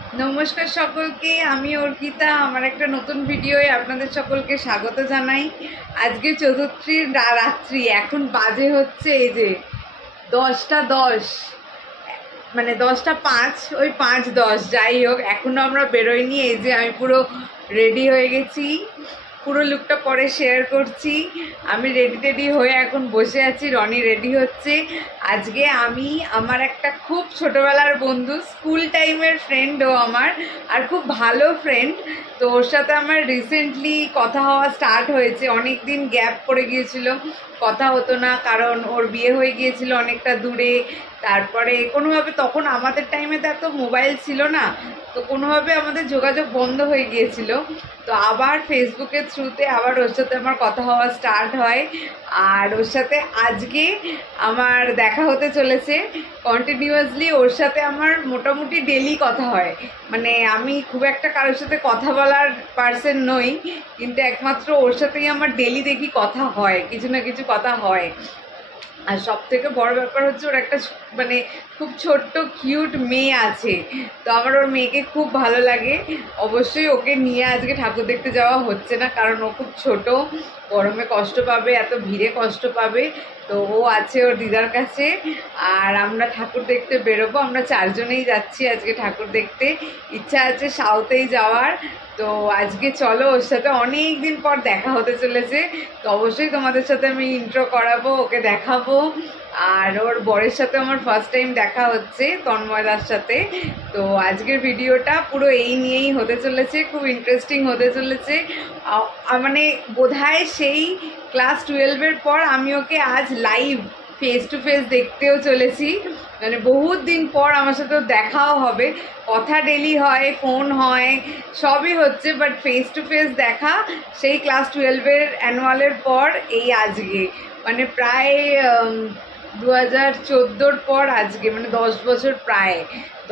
নমস্কার সকলকে, আমি অর্পিতা। আমার একটা নতুন ভিডিওয়ে আপনাদের সকলকে স্বাগত জানাই। আজকে চতুর্থীর রাত্রি, এখন বাজে হচ্ছে এই যে 10টা 10, মানে 10টা 5, ওই 5:10 যাই হোক, এখনও আমরা বেরোইনি। এই যে আমি পুরো রেডি হয়ে গেছি, পুরো লুকটা পরে শেয়ার করছি। আমি রেডি হয়ে এখন বসে আছি, রনি রেডি হচ্ছে। আজকে আমি আমার একটা খুব ছোটোবেলার বন্ধু, স্কুল টাইমের ফ্রেন্ড ও আমার, আর খুব ভালো ফ্রেন্ড। তো ওর সাথে আমার রিসেন্টলি কথা হওয়া স্টার্ট হয়েছে। অনেক দিন গ্যাপ পড়ে গিয়েছিল, কথা হতো না, কারণ ওর বিয়ে হয়ে গিয়েছিল অনেকটা দূরে। তারপরে কোনোভাবে, তখন আমাদের টাইমে তো এত মোবাইল ছিল না, তো কোনোভাবে আমাদের যোগাযোগ বন্ধ হয়ে গিয়েছিল। তো আবার ফেসবুকের থ্রুতে আবার ওর সাথে আমার কথা হওয়া স্টার্ট হয়, আর ওর সাথে আজকে আমার দেখা হতে চলেছে কন্টিনিউয়াসলি। ওর সাথে আমার মোটামুটি ডেলি কথা হয়, মানে আমি খুব একটা কারোর সাথে কথা বলার পার্সন নই, কিন্তু একমাত্র ওর সাথেই আমার ডেলি দেখি কথা হয়, কিছু না কিছু কথা হয়। আর সব থেকে বড় ব্যাপার হচ্ছে ওর একটা মানে খুব ছোট্ট কিউট মেয়ে আছে। তো আমার ওর মেয়েকে খুব ভালো লাগে। অবশ্যই ওকে নিয়ে আজকে ঠাকুর দেখতে যাওয়া হচ্ছে না, কারণ ও খুব ছোট, গরমে কষ্ট পাবে, এত ভিড়ে কষ্ট পাবে। তো ও আছে ওর দিদার কাছে, আর আমরা ঠাকুর দেখতে বেরোবো। আমরা 4 জনেই যাচ্ছি আজকে ঠাকুর দেখতে। ইচ্ছা আছে সাউথেই যাওয়ার। তো আজকে চলো, ওর সাথে অনেক দিন পর দেখা হতে চলেছে। তো অবশ্যই তোমাদের সাথে আমি ইন্ট্রো করাবো, ওকে দেখাবো। আর ওর বরের সাথে আমার ফার্স্ট টাইম দেখা হচ্ছে, তন্ময়দার সাথে। তো আজকের ভিডিওটা পুরো এই নিয়েই হতে চলেছে, খুব ইন্টারেস্টিং হতে চলেছে। মানে বোধহয় সেই ক্লাস 12-এর পর আমি ওকে আজ লাইভ ফেস টু ফেস দেখতেও চলেছি। মানে বহুত দিন পর আমার সাথে দেখাও হবে। কথা ডেলি হয়, ফোন হয়, সবই হচ্ছে, বাট ফেস টু ফেস দেখা সেই ক্লাস 12-এর অ্যানুয়ালের পর এই আজকে, মানে প্রায় 2014-র পর আজকে, মানে 10 বছর, প্রায়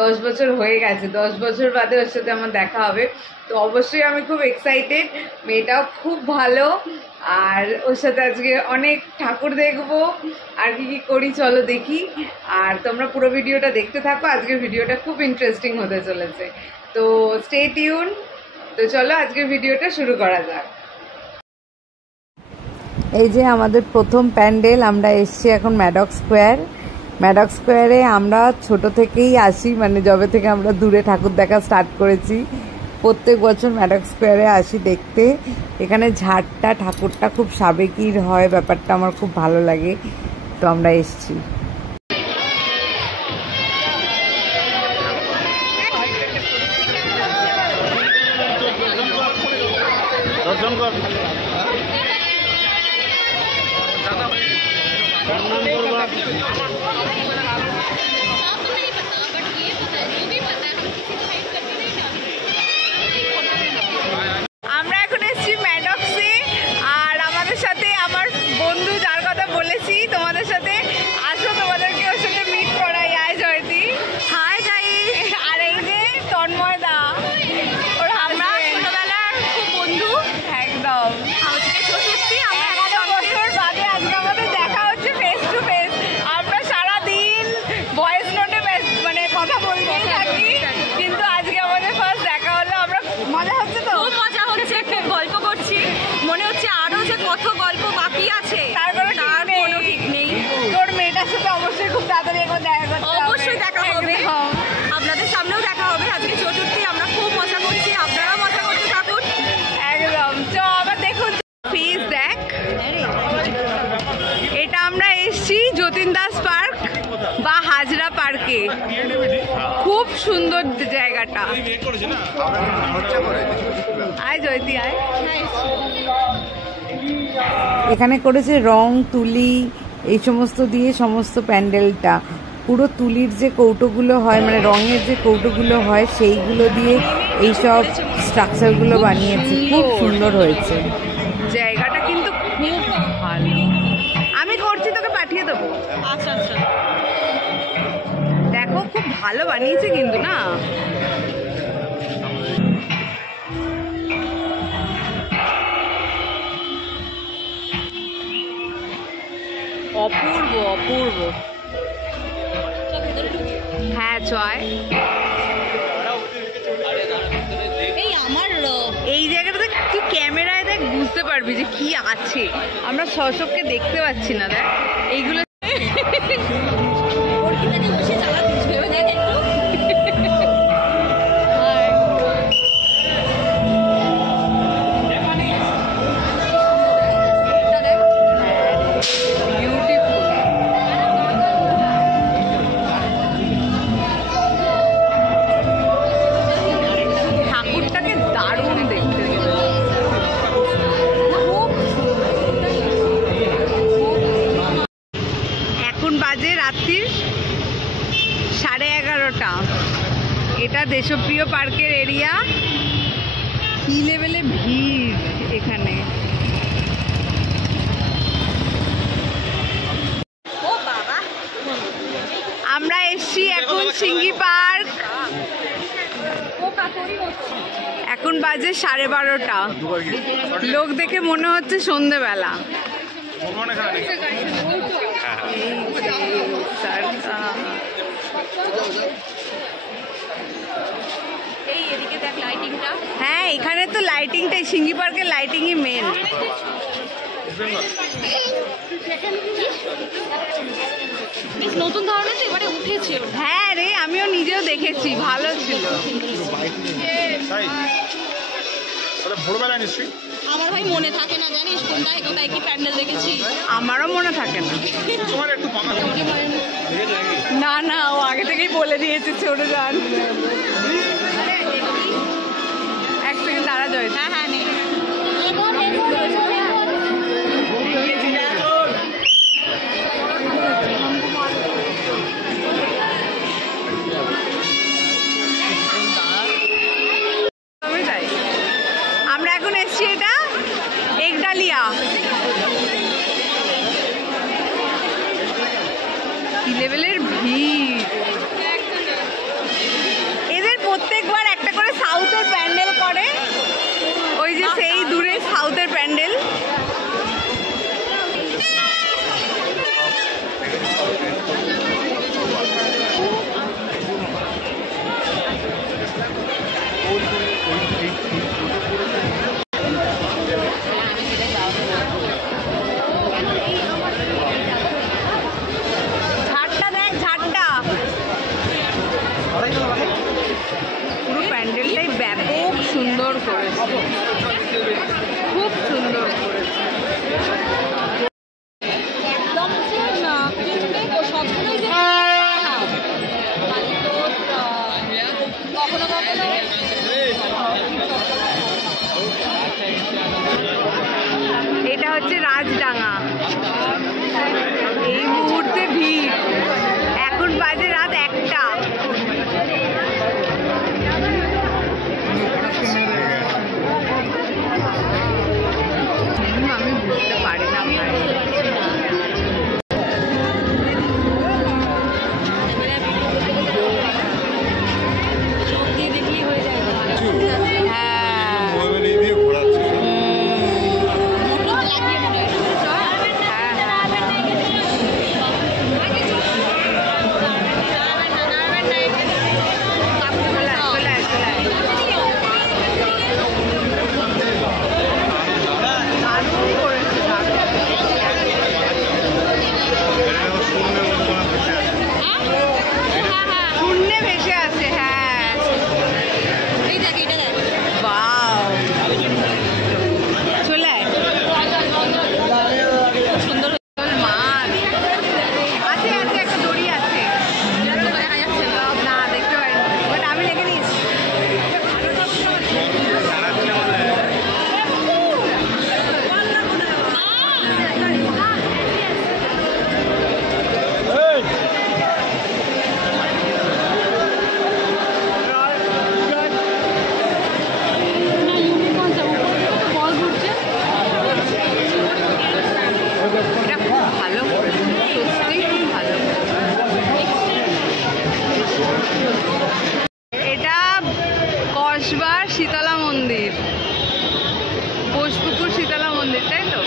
10 বছর হয়ে গেছে। 10 বছর বাদে ওর সাথে আমার দেখা হবে। তো অবশ্যই আমি খুব এক্সাইটেড। মেয়েটাও খুব ভালো, আর ওর সাথে আজকে অনেক ঠাকুর দেখবো। আর কি কি করি চলো দেখি, আর তোমরা পুরো ভিডিওটা দেখতে থাকো। আজকের ভিডিওটা খুব ইন্টারেস্টিং হতে চলেছে, তো স্টে টিউন। তো চলো আজকের ভিডিওটা শুরু করা যাক। এই যে আমাদের প্রথম প্যান্ডেল, আমরা এসছি এখন ম্যাডক স্কোয়ার। ম্যাডক স্কোয়ারে আমরা ছোট থেকেই আসি, মানে যবে থেকে আমরা দূরে ঠাকুর দেখা স্টার্ট করেছি, প্রত্যেক বছর ম্যাডক স্কোয়ারে আসি দেখতে। এখানে ঝাড়টা ঠাকুরটা খুব সাবেকির হয়, ব্যাপারটা আমার খুব ভালো লাগে। তো আমরা এসছি। আমরা এখন এসেছি ম্যাডক্সে, আর আমাদের সাথে আমার বন্ধু, যার কথা বলেছি তোমাদের সাথে, আসো তোমাদেরকে ওর সাথে মিট করাই। আয় জয়তি। Hi guys. আর এই যে তন্ময় দা, ওর আমরা ছোটবেলার খুব বন্ধু একদম। আজকে চতুর্থী, আমরা 11 বছর বাদে আজকে আমাদের দেখা হচ্ছে ফেস টু ফেস। আমরা সারাদিন ভয়েস নোটে মানে কথা বলতেই থাকি, কিন্তু আজকে আমাদের ফার্স্ট দেখা হলো। আমরা মজা হচ্ছে, তো খুব মজা হচ্ছে, খুব গল্প করছি। মনে হচ্ছে আরো যে কত গল্প বাকি আছে, তার কোনো ঠিক নেই। তোর মেয়েটার সাথে অবশ্যই খুব তাড়াতাড়ি একবার দেখা করতে হবে। অবশ্যই দেখা হবে, আপনাদের সামনেও দেখা হবে। আজকে চতুর্থী, আমরা খুব মজা করছি, আপনারা মজা করতে থাকুন। একদম। তো আবার দেখুন ফিস দেখ, এটা আমরা এসছি যতীন দাস পার্ক বা হাজরা পার্কে। খুব সুন্দর জায়গাটা। আয় জয়তি আয়। এখানে করেছে রং তুলি এই সমস্ত দিয়ে সমস্ত প্যান্ডেলটা। পুরো তুলির যে কৌটোগুলো হয়, মানে রঙের যে কৌটোগুলো হয়, সেইগুলো দিয়ে এইসব স্ট্রাকচারগুলো বানিয়েছে। খুব সুন্দর হয়েছে জায়গাটা, কিন্তু খুব ভালো। আমি করছি, তোকে পাঠিয়ে দেবো। আচ্ছা আচ্ছা। দেখো খুব ভালো বানিয়েছে কিন্তু, না? অপূর্ব অপূর্ব। হ্যাঁ চয়। পারবি যে কি আছে। আমরা সশোককে দেখতে পাচ্ছি না, দেখ এইগুলো বাজে রাত্রির 11:30। এটা দেশপ্রিয় পার্কের এরিয়া। কি লেভেলে ভিড় এখানে। আমরা এসছি এখন সিঙ্গি পার্ক। এখন বাজে 12:30। লোক দেখে মনে হচ্ছে সন্ধেবেলা। হ্যাঁ, এখানে তো লাইটিংটাই, সিঙ্গি পার্কের লাইটিংই মেন। নতুন ধরনের তো এবারে উঠেছে। হ্যাঁ রে, আমিও নিজেও দেখেছি, ভালো ছিল। আমার ভাই মনে থাকে না, জানিস কোনটায় কোথায় কি প্যান্ডেল দেখেছি। আমারও মনে থাকে না। না না, ও আগে থেকেই বলে দিয়েছে ছোট গান। এক সেকেন্ড দাঁড়া যায়। হ্যাঁ হ্যাঁ, নেই আমরা এখন এসছি, এটা একডালিয়া। কি লেভেলের ভিড়। এদের প্রত্যেকবার একটা করে সাউথের প্যান্ডেল করে, ওই যে সেই দূরে সাউথের প্যান্ডেল। পুরো প্যান্ডেলটাই ব্যাপক সুন্দর করেছে, খুব সুন্দর করেছে। একদম কখনো কখনো এটা হচ্ছে রাজডাঙ্গা। এই মুহূর্তে ভিড়। এখন বাজে রাত 1টা। আমি বুঝতে পারি না। শীতলা মন্দির, বোসপুকুর শীতলা মন্দির, তাই তো?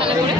ভালো করে।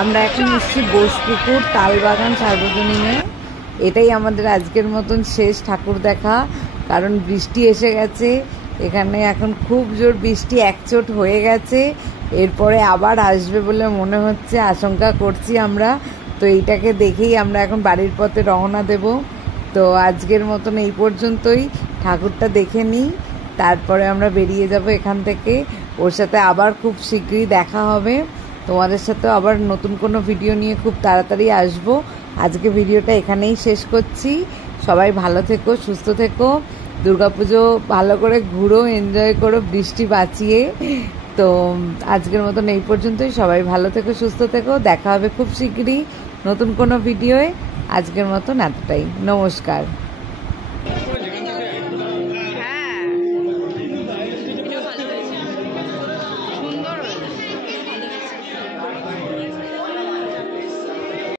আমরা এখন এসেছি বোসপুকুর তালবাগান সার্বজনীনে। এটাই আমাদের আজকের মতন শেষ ঠাকুর দেখা, কারণ বৃষ্টি এসে গেছে। এখানে এখন খুব জোর বৃষ্টি একচোট হয়ে গেছে, এরপরে আবার আসবে বলে মনে হচ্ছে, আশঙ্কা করছি আমরা। তো এইটাকে দেখেই আমরা এখন বাড়ির পথে রওনা দেব। তো আজকের মতন এই পর্যন্তই, ঠাকুরটা দেখে নিই, তারপরে আমরা বেরিয়ে যাব এখান থেকে। ওর সাথে আবার খুব শীঘ্রই দেখা হবে, তোমাদের সাথে আবার নতুন কোনো ভিডিও নিয়ে খুব তাড়াতাড়ি আসবো। আজকে ভিডিওটা এখানেই শেষ করছি। সবাই ভালো থেকো, সুস্থ থেকো, দুর্গাপুজো ভালো করে ঘুরো, এনজয় করো বৃষ্টি বাঁচিয়ে। তো আজকের মতন এই পর্যন্তই, সবাই ভালো থেকো, সুস্থ থেকো, দেখা হবে খুব শীঘ্রই নতুন কোনো ভিডিওয়ে। আজকের মতন এতটাই, নমস্কার।